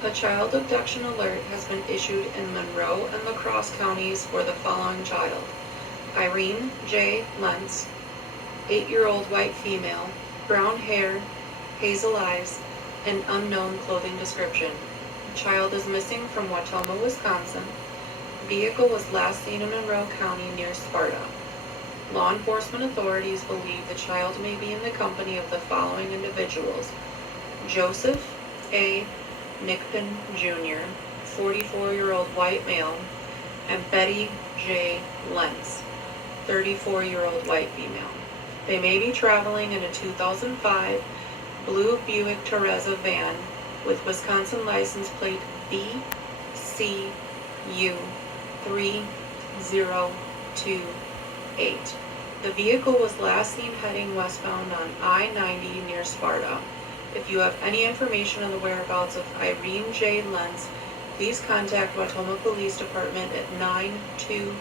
A child abduction alert has been issued in Monroe and La Crosse counties for the following child: Irene J. Lentz, 8-year-old white female, brown hair, hazel eyes, and unknown clothing description. Child is missing from Watoma, Wisconsin. Vehicle was last seen in Monroe County near Sparta. Law enforcement authorities believe the child may be in the company of the following individuals: Joseph A. Nickpin Jr., 44-year-old white male, and Betty J. Lentz, 34-year-old white female. They may be traveling in a 2005 blue Buick Teresa van with Wisconsin license plate BCU3028. The vehicle was last seen heading westbound on I-90 near Sparta. If you have any information on the whereabouts of Irene J. Lentz, please contact Watoma Police Department at 920-788